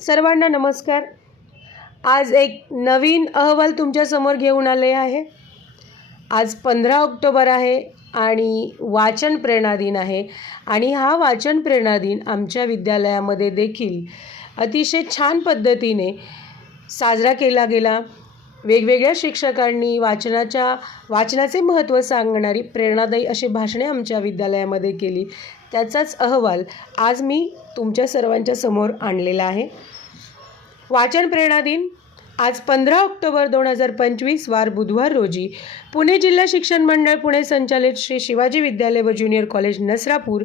सर्वांना नमस्कार। आज एक नवीन अहवाल तुमच्यासमोर घेऊन आले आहे। आज 15 ऑक्टोबर आहे आणि वाचन प्रेरणा दिन आहे आणि हा वाचन प्रेरणा दिन आमच्या विद्यालयामध्ये देखील अतिशय छान पद्धतीने साजरा केला गेला। वेगवेगळ्या शिक्षकांनी वाचनाचे महत्त्व सांगणारी प्रेरणादायी अशी भाषणे आमच्या विद्यालयामध्ये केली। त्याचाच अहवाल आज मी तुमच्या सर्वांच्या समोर आणलेला आहे। वाचन प्रेरणा दिन आज 15 ऑक्टोबर 2025 वार बुधवार रोजी पुणे जिल्हा शिक्षण मंडळ पुणे संचालित श्री शिवाजी विद्यालय व ज्युनियर कॉलेज नसरापूर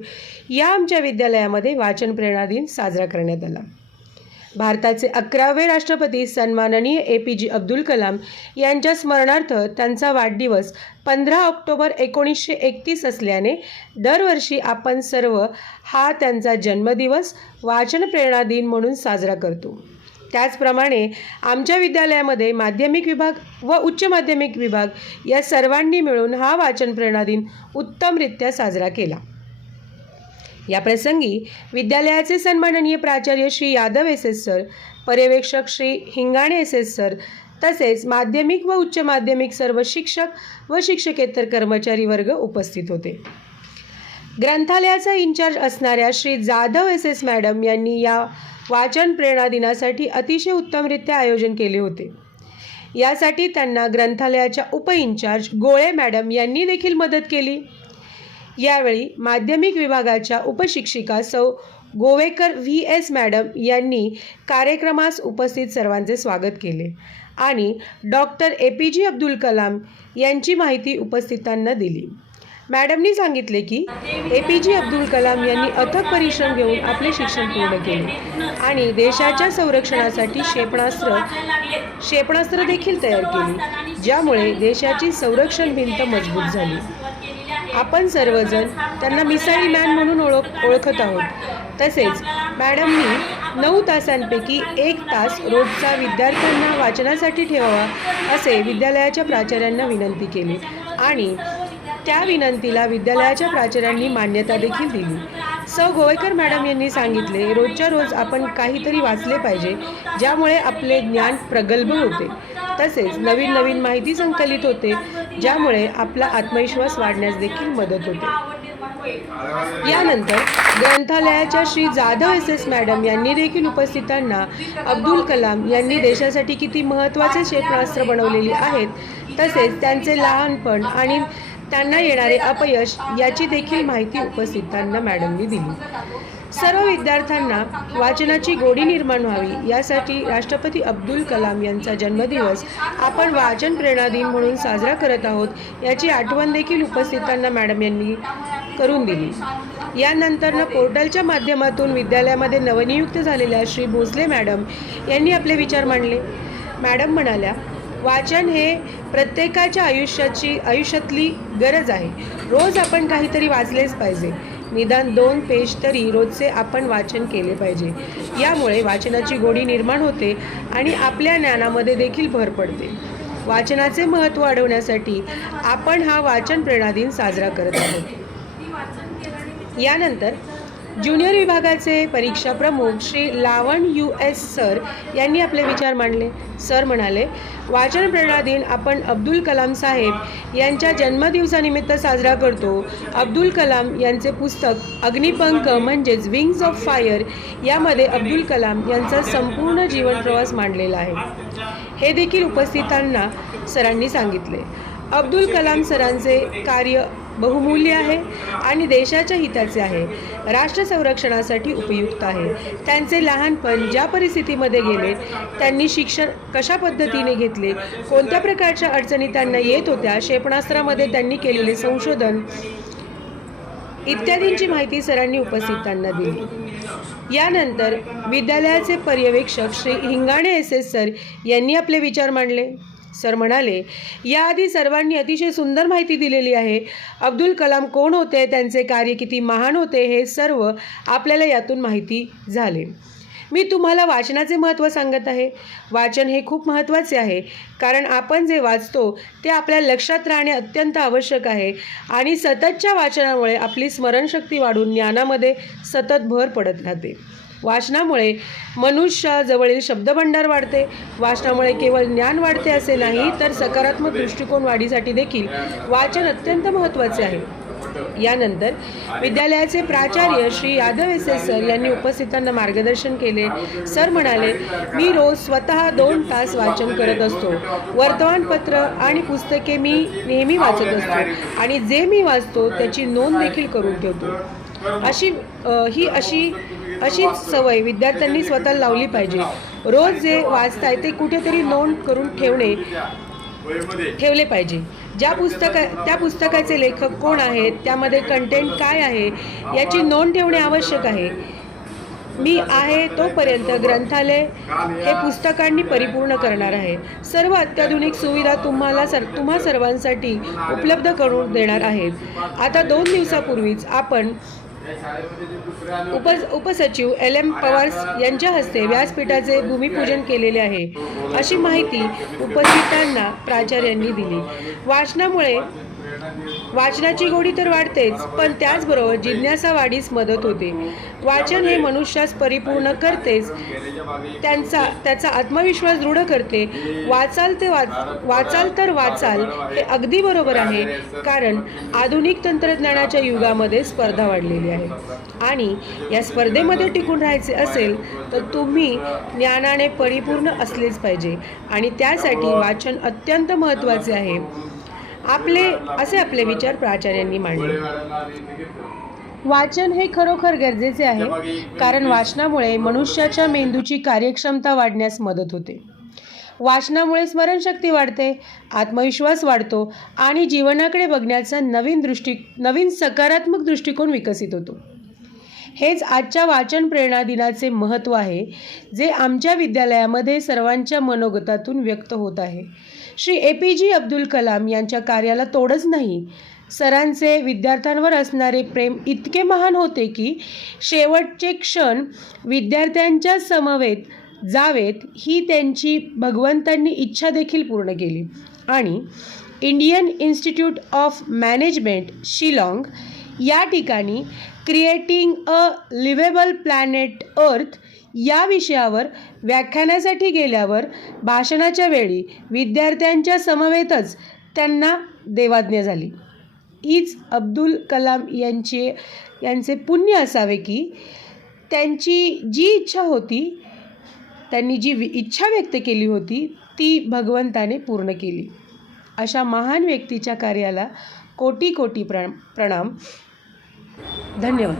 या आमच्या विद्यालयामध्ये वाचन प्रेरणा दिन साजरा करण्यात आला। भारताचे 11वे राष्ट्रपती सन्माननीय APJ अब्दुल कलाम यांच्या स्मरणार्थ त्यांचा वाढदिवस 15 ऑक्टोबर 1931 असल्याने दरवर्षी आपण सर्व हा त्यांचा जन्मदिवस वाचन प्रेरणा दिन म्हणून साजरा करतो। त्याचप्रमाणे आमच्या विद्यालयामध्ये माध्यमिक विभाग व उच्च माध्यमिक विभाग या सर्वांनी मिळून हा वाचन प्रेरणा दिन उत्तमरित्या साजरा केला। या प्रसंगी विद्यालयाचे सन्माननीय प्राचार्य श्री यादव SS सर, पर्यवेक्षक श्री हिंगाणे SS सर तसेच माध्यमिक व उच्च माध्यमिक सर्व शिक्षक व शिक्षकेतर कर्मचारी वर्ग उपस्थित होते। ग्रंथालयाचा इंचार्ज असणाऱ्या श्री जाधव SS मॅडम यांनी या वाचन प्रेरणा दिनासाठी अतिशय उत्तमरित्या आयोजन केले होते। यासाठी त्यांना ग्रंथालयाच्या उपइंचार्ज गोळे मॅडम यांनी देखील मदत केली। यावेळी माध्यमिक विभागाच्या उपशिक्षिका सौ गोवेकर VS मॅडम यांनी कार्यक्रमास उपस्थित सर्वांचे स्वागत केले आणि डॉक्टर APJ अब्दुल कलाम यांची माहिती उपस्थितांना दिली। मॅडमनी सांगितले की APJ अब्दुल कलाम यांनी अथक परिश्रम घेऊन आपले शिक्षण पूर्ण केले आणि देशाच्या संरक्षणासाठी क्षेपणास्त्र देखील तयार केली, ज्यामुळे देशाची संरक्षण भिंत मजबूत झाली। आपण सर्वजण त्यांना मिसाईल मॅन म्हणून ओळखत आहोत। तसेच मॅडमनी 9 तासांपैकी 1 तास रोजचा विद्यार्थ्यांना वाचनासाठी ठेवावा असे विद्यालयाच्या प्राचार्यांना विनंती केली आणि त्या विनंतीला विद्यालयाच्या प्राचार्यांनी मान्यता देखील दिली। सौ गोवेकर मॅडम यांनी सांगितले, रोजच्या रोज आपण काहीतरी वाचले पाहिजे, ज्यामुळे आपले ज्ञान प्रगल्भ होते, तसेच नवीन माहिती संकलित होते, ज्यामुळे आपला आत्मविश्वास वाढण्यास देखील मदत होते। यानंतर ग्रंथालयाच्या श्री जाधव SS मॅडम यांनी देखील उपस्थितांना अब्दुल कलाम यांनी देशासाठी किती महत्त्वाचे क्षेपणास्त्र बनवलेली आहेत, तसेच त्यांचे लहानपण आणि त्यांना येणारे अपयश याची देखील माहिती उपस्थितांना मॅडमनी दिली। सर्व विद्यार्थ्यांना वाचनाची गोडी निर्माण व्हावी यासाठी राष्ट्रपती अब्दुल कलाम यांचा जन्मदिवस आपण वाचन प्रेरणा दिन म्हणून साजरा करत आहोत याची आठवण देखील उपस्थितांना मॅडम यांनी करून दिली। यानंतर पोर्टलच्या माध्यमातून विद्यालयामध्ये नवनियुक्त झालेल्या श्री भोसले मॅडम यांनी आपले विचार मांडले। मॅडम म्हणाल्या, वाचन हे प्रत्येकाच्या आयुष्यातली गरज आहे। रोज आपण काहीतरी वाचलेच पाहिजे, निदान 2 पेज तरी रोजचे आपण वाचन केले पाहिजे। यामुळे वाचनाची गोडी निर्माण होते आणि आपल्या ज्ञानामध्ये देखील भर पडते। वाचनाचे महत्त्व वाढवण्यासाठी आपण हा वाचन प्रेरणा दिन साजरा करत आहोत। यानंतर ज्युनियर विभागाचे परीक्षा प्रमुख श्री लावण US सर यांनी आपले विचार मांडले। सर म्हणाले, वाचन प्रेरणा दिन आपण अब्दुल कलाम साहेब यांच्या जन्मदिवसानिमित्त साजरा करतो। अब्दुल कलाम यांचे पुस्तक अग्निपंख म्हणजेच विंग्स ऑफ फायर यामध्ये अब्दुल कलाम यांचा संपूर्ण जीवन प्रवास मांडलेला आहे, हे देखील उपस्थितांना सरांनी सांगितले। अब्दुल कलाम सरांचे कार्य बहुमूल्य आहे आणि देशाच्या हिताचे आहे, राष्ट्र संरक्षणासाठी उपयुक्त आहे। त्यांचे लहानपण ज्या परिस्थितीमध्ये गेले, त्यांनी शिक्षण कशा पद्धतीने घेतले, कोणत्या प्रकारच्या अडचणी त्यांना येत होत्या, क्षेपणास्त्रामध्ये त्यांनी केलेले संशोधन इत्यादींची माहिती सरांनी उपस्थितांना दिली। यानंतर विद्यालयाचे पर्यवेक्षक श्री हिंगाणे SS सर यांनी आपले विचार मांडले। सर म्हणाले, याआधी सर्वांनी अतिशय सुंदर माहिती दिलेली आहे। अब्दुल कलाम कोण होते, त्यांचे कार्य किती महान होते, हे सर्व आपल्याला यातून माहिती झाले। मी तुम्हाला वाचनाचे महत्त्व सांगत आहे। वाचन हे खूप महत्त्वाचे आहे, कारण आपण जे वाचतो ते आपल्या लक्षात राहणे अत्यंत आवश्यक आहे आणि सततच्या वाचनामुळे आपली स्मरणशक्ती वाढून ज्ञानामध्ये सतत भर पडत राहते। वाचनामुळे मनुष्याजवळील शब्दभंडार वाढते. वाचनामुळे केवळ ज्ञान वाढते असे नाही, तर सकारात्मक दृष्टिकोन वाढीसाठी देखील वाचन अत्यंत महत्त्वाचे आहे. यानंतर विद्यालयाचे प्राचार्य श्री यादव एस.एस. सर यांनी उपस्थितांना मार्गदर्शन केले. सर म्हणाले, मी रोज स्वतः 2 तास वाचन करत असतो. वर्तमानपत्र आणि पुस्तके मी नेहमी वाचत असतो आणि जे मी वाचतो त्याची नोंद देखील करून ठेवतो. अशीच सवय विद्यार्थ्यांनी स्वतःला लावली पाहिजे. रोज जे वाचताय ते कुठेतरी नोंद करून ठेवले पाहिजे. त्या पुस्तकाचे लेखक कोण आहेत, त्यामध्ये कंटेंट काय आहे याची नोंद ठेवणे आवश्यक आहे. मी आहे तोपर्यंत ग्रंथालय हे पुस्तकांनी परिपूर्ण करणार आहे. सर्व अत्याधुनिक सुविधा तुम्हा सर्वांसाठी उपलब्ध करून देणार आहेत. आता 2 दिवसापूर्वीच आपण उपसचिव LM पवार यांच्या हस्ते व्यासपीठाचे भूमिपूजन केलेले आहे, अशी माहिती उपस्थितांना प्राचार्यांनी दिली. वाचनाची गोडी तर वाढतेच, पण त्याचबरोबर जिज्ञासा वाढीस मदत होते. वाचन हे मनुष्यास परिपूर्ण करतेच, त्याचा आत्मविश्वास दृढ करते. वाचाल तर वाचाल हे अगदी बरोबर आहे, कारण आधुनिक तंत्रज्ञानाच्या युगामध्ये स्पर्धा वाढलेली आहे आणि या स्पर्धेमध्ये टिकून राहायचे असेल तर तुम्ही ज्ञानाने परिपूर्ण असलेच पाहिजे आणि त्यासाठी वाचन अत्यंत महत्त्वाचे आहे. आपले विचार प्राचार्यांनी मांडले. वाचन हे खरोखर गरजेचे आहे, कारण वाचनामुळे मनुष्याच्या मेंदूची कार्यक्षमता वाढण्यास मदत होते. वाचनामुळे स्मरणशक्ती वाढते, आत्मविश्वास वाढतो आणि जीवनाकडे बघण्याचा नवीन सकारात्मक दृष्टिकोन विकसित होतो. हेच आजच्या वाचन प्रेरणा दिनाचे महत्त्व आहे, जे आमच्या विद्यालयामध्ये सर्वांच्या मनोगतातून व्यक्त होत आहे. श्री APJ अब्दुल कलाम यांच्या कार्याला तोडच नाही. सरांचे विद्यार्थ्यांवर असणारे प्रेम इतके महान होते की शेवटचे क्षण विद्यार्थ्यांच्या समवेत जावेत ही त्यांची भगवंतांनी इच्छा देखील पूर्ण केली आणि Indian institute of management Shillong या ठिकाणी क्रिएटिंग अ लिव्हेबल प्लॅनेट अर्थ या विषयावर व्याख्यानासाठी गेल्यावर भाषणाच्या वेळी विद्यार्थ्यांच्या समवेतच त्यांना देवाज्ञा झाली. हीच अब्दुल कलाम यांचे पुण्य असावे की त्यांची जी इच्छा होती, त्यांनी जी इच्छा व्यक्त केली होती ती भगवंताने पूर्ण केली. अशा महान व्यक्तीच्या कार्याला कोटी कोटी प्रणाम. धन्यवाद.